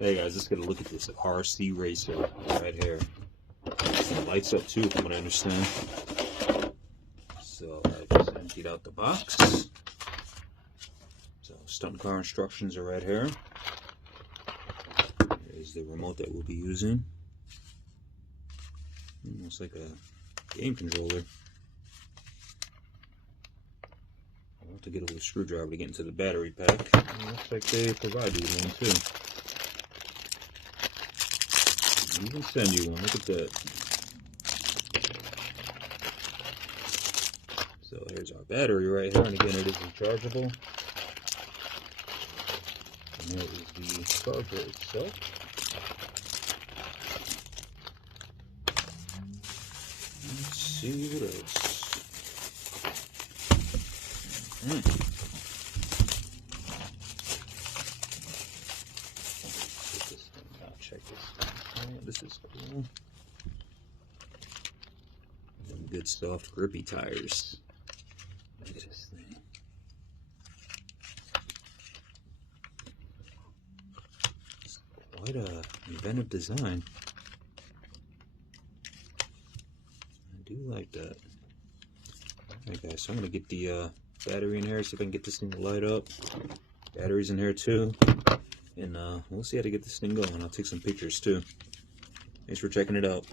Hey guys, let's get a look at this RC racer right here. It lights up too, from what I understand. So I just emptied out the box. So stunt car instructions are right here. Here's the remote that we'll be using. Almost like a game controller. I'll have to get a little screwdriver to get into the battery pack. It looks like they provide you one too. They even send you one. Look at that. So here's our battery right here, and again it is rechargeable. And there is the charger itself. Let's see what else. Check this out. Oh, this is cool. Some good soft grippy tires. Look at this thing. It's quite a inventive design. I do like that. Alright guys, so I'm going to get the battery in here, see if I can get this thing to light up. Batteries in here too. And we'll see how to get this thing going. I'll take some pictures too. Thanks for checking it out.